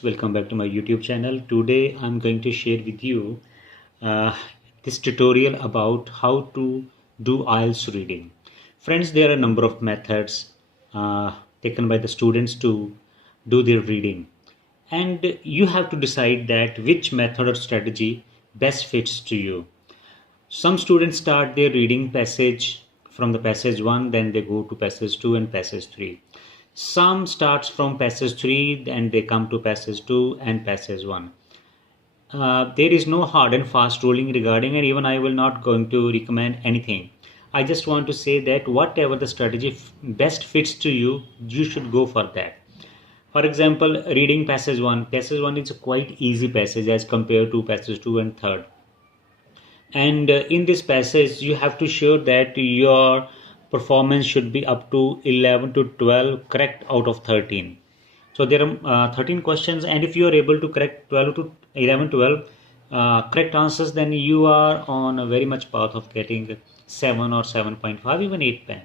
Welcome back to my YouTube channel. Today I'm going to share with you uh, this tutorial about how to do IELTS reading. Friends, there are a number of methods taken by the students to do their reading, and you have to decide that which method or strategy best fits to you. Some students start their reading passage from the passage 1, then they go to passage 2 and passage 3. Some starts from passage 3 and they come to passage 2 and passage 1. There is no hard and fast ruling regarding, and even I will not going to recommend anything. I just want to say that whatever the strategy best fits to you, you should go for that. For example, reading passage 1. Passage 1 is a quite easy passage as compared to passage 2 and 3rd. And in this passage you have to show that your performance should be up to 11 to 12 correct out of 13. So there are 13 questions, and if you are able to correct 12 to 11 12 correct answers, then you are on a very much path of getting 7 or 7.5, even 8 pen.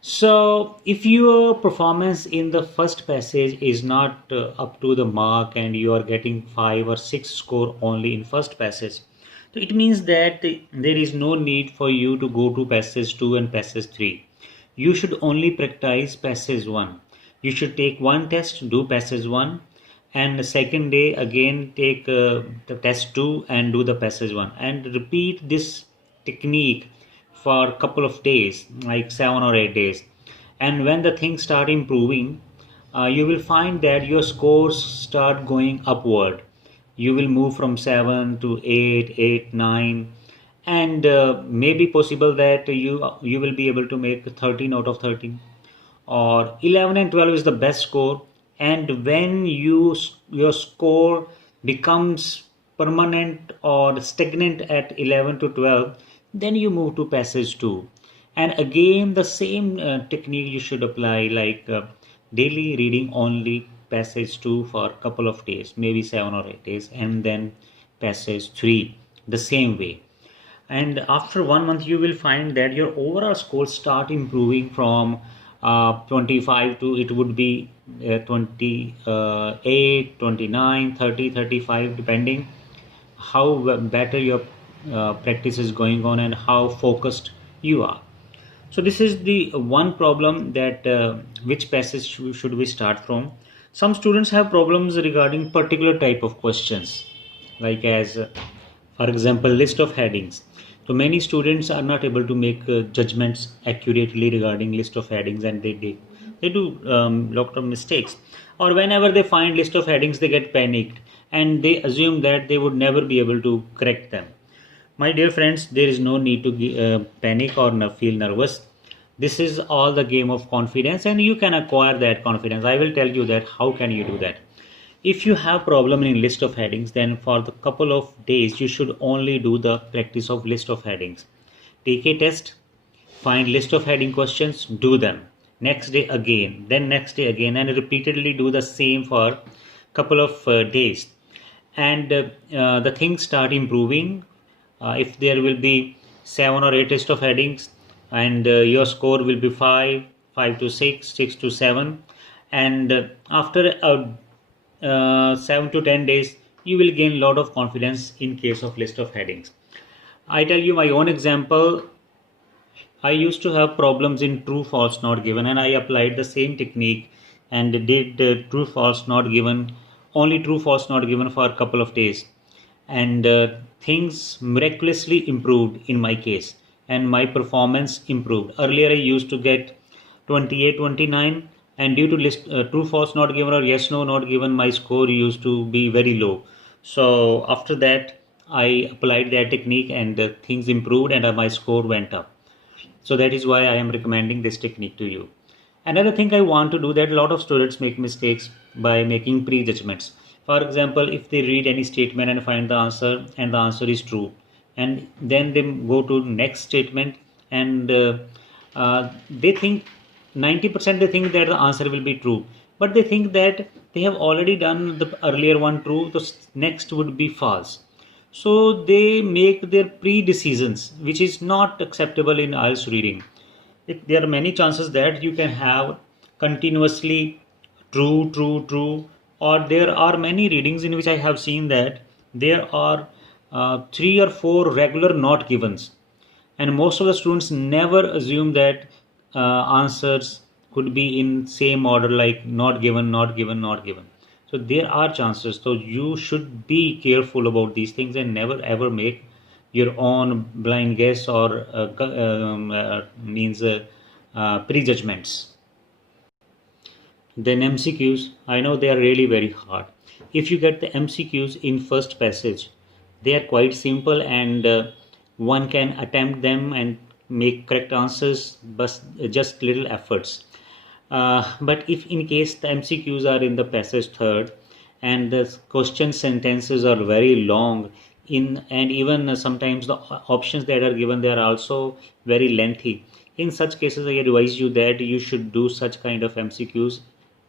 So if your performance in the first passage is not up to the mark and you are getting 5 or 6 score only in first passage, so it means that there is no need for you to go to passage 2 and passage 3. You should only practice passage 1. You should take one test, do passage 1, and the second day again take the test 2 and do the passage 1, and repeat this technique for a couple of days, like 7 or 8 days. And when the things start improving, you will find that your scores start going upward. You will move from 7 to 8, 8, 9, and maybe possible that you will be able to make 13 out of 13, or 11 and 12 is the best score. And when your score becomes permanent or stagnant at 11 to 12, then you move to passage 2, and again the same technique you should apply, like daily reading only passage 2 for a couple of days, maybe 7 or 8 days, and then passage 3 the same way. And after 1 month you will find that your overall scores start improving from 25 to, it would be 28, 29, 30, 35, depending how better your practice is going on and how focused you are. So this is the one problem, that which passage should we start from. Some students have problems regarding particular type of questions, like as for example list of headings. So many students are not able to make judgments accurately regarding list of headings, and they do lot of mistakes, or whenever they find list of headings they get panicked and they assume that they would never be able to correct them. My dear friends, there is no need to panic or feel nervous. This is all the game of confidence, and you can acquire that confidence. I will tell you that how can you do that. If you have problem in list of headings, then for the couple of days you should only do the practice of list of headings. Take a test, find list of heading questions, do them. Next day again, then next day again, and repeatedly do the same for couple of days. And the things start improving. If there will be 7 or 8 list of headings, and your score will be 5, 5 to 6, 6 to 7, and after 7 to 10 days you will gain a lot of confidence in case of list of headings. I tell you my own example. I used to have problems in true false not given, and I applied the same technique and did true false not given, only true false not given for a couple of days, and things miraculously improved in my case, and my performance improved. Earlier I used to get 28, 29, and due to list true false not given or yes no not given, my score used to be very low. So after that I applied that technique, and things improved, and my score went up. So that is why I am recommending this technique to you. Another thing I want to do, that a lot of students make mistakes by making prejudgments. For example, if they read any statement and find the answer and the answer is true, and then they go to next statement, and they think 90% they think that the answer will be true, but they think that they have already done the earlier one true, the next would be false. So they make their pre-decisions, which is not acceptable in IELTS reading. There are many chances that you can have continuously true, true, true, Or there are many readings in which I have seen that there are 3 or 4 regular not givens, and most of the students never assume that answers could be in same order, like not given, not given, not given. So there are chances, so you should be careful about these things and never ever make your own blind guess or means prejudgments. Then MCQs, I know they are really very hard. If you get the MCQs in first passage, they are quite simple, and one can attempt them and make correct answers, but just little efforts. But if in case the MCQs are in the passage third and the question sentences are very long, in and even sometimes the options that are given, they are also very lengthy. In such cases, I advise you that you should do such kind of MCQs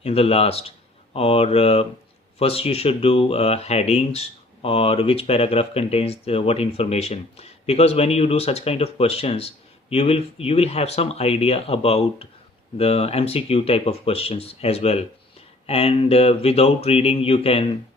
in the last, or first you should do headings, or which paragraph contains what information, because when you do such kind of questions, you will have some idea about the MCQ type of questions as well. And without reading, you can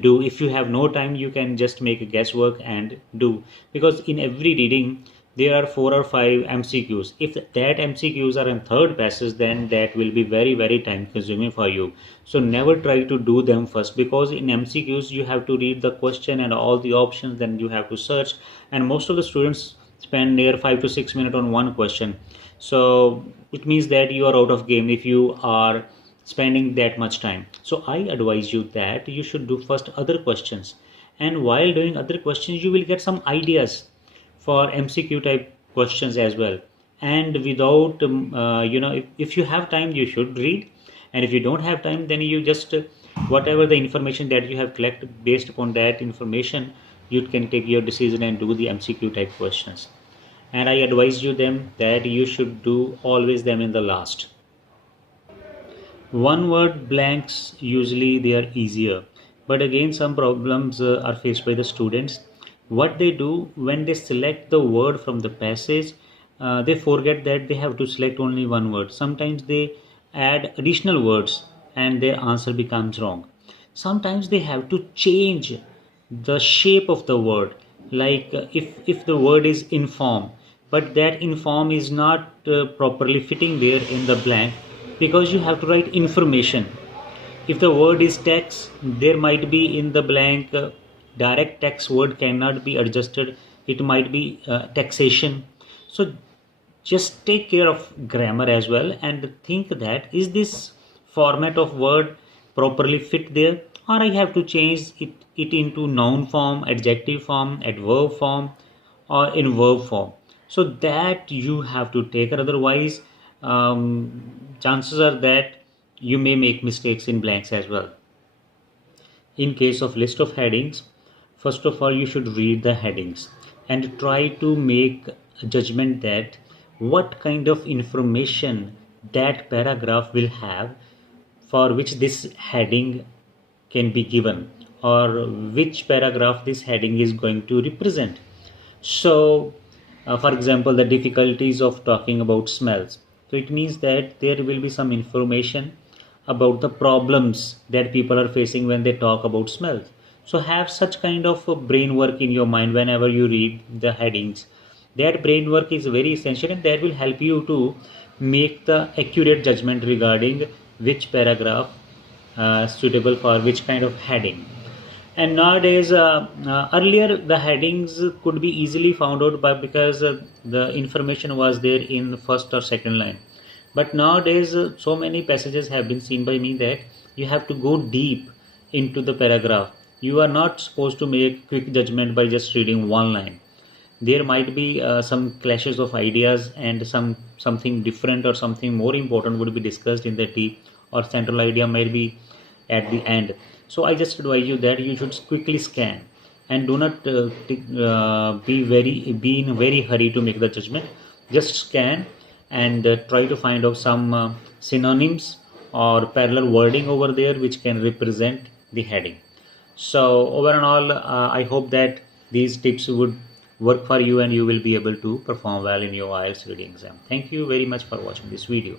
do, if you have no time, you can just make a guesswork and do, because in every reading there are 4 or 5 MCQs. If that MCQs are in third passage, then that will be very very time consuming for you. So never try to do them first, because in MCQs you have to read the question and all the options, then you have to search, and most of the students spend near 5 to 6 minutes on one question. So it means that you are out of game if you are spending that much time. So I advise you that you should do first other questions, and while doing other questions you will get some ideas for MCQ type questions as well. And without if you have time, you should read, and if you don't have time, then you just whatever the information that you have collected, based upon that information you can take your decision and do the MCQ type questions. And I advise you them that you should do always them in the last. One word blanks, usually they are easier, but again some problems are faced by the students. What they do when they select the word from the passage, they forget that they have to select only one word. Sometimes they add additional words and their answer becomes wrong. Sometimes they have to change the shape of the word, like if the word is inform, but that inform is not properly fitting there in the blank, because you have to write information. If the word is tax, there might be in the blank direct tax word cannot be adjusted, it might be taxation. So just take care of grammar as well, and think that is this format of word properly fit there, or I have to change it into noun form, adjective form, adverb form, or in verb form. So that you have to take it, otherwise chances are that you may make mistakes in blanks as well. In case of list of headings, first of all you should read the headings and try to make a judgment that what kind of information that paragraph will have, for which this heading can be given, or which paragraph this heading is going to represent. So for example, the difficulties of talking about smells, so it means that there will be some information about the problems that people are facing when they talk about smells. So have such kind of a brain work in your mind whenever you read the headings. That brain work is very essential, and that will help you to make the accurate judgment regarding which paragraph suitable for which kind of heading. And nowadays, earlier the headings could be easily found out by, because the information was there in first or second line. But nowadays so many passages have been seen by me that you have to go deep into the paragraph. You are not supposed to make quick judgment by just reading one line. There might be some clashes of ideas, and something different or something more important would be discussed in the deep, or central idea might be at the end. So I just advise you that you should quickly scan, and do not be in a very hurry to make the judgment. Just scan and try to find out some synonyms or parallel wording over there which can represent the heading. So over and all, I hope that these tips would work for you and you will be able to perform well in your IELTS reading exam. Thank you very much for watching this video.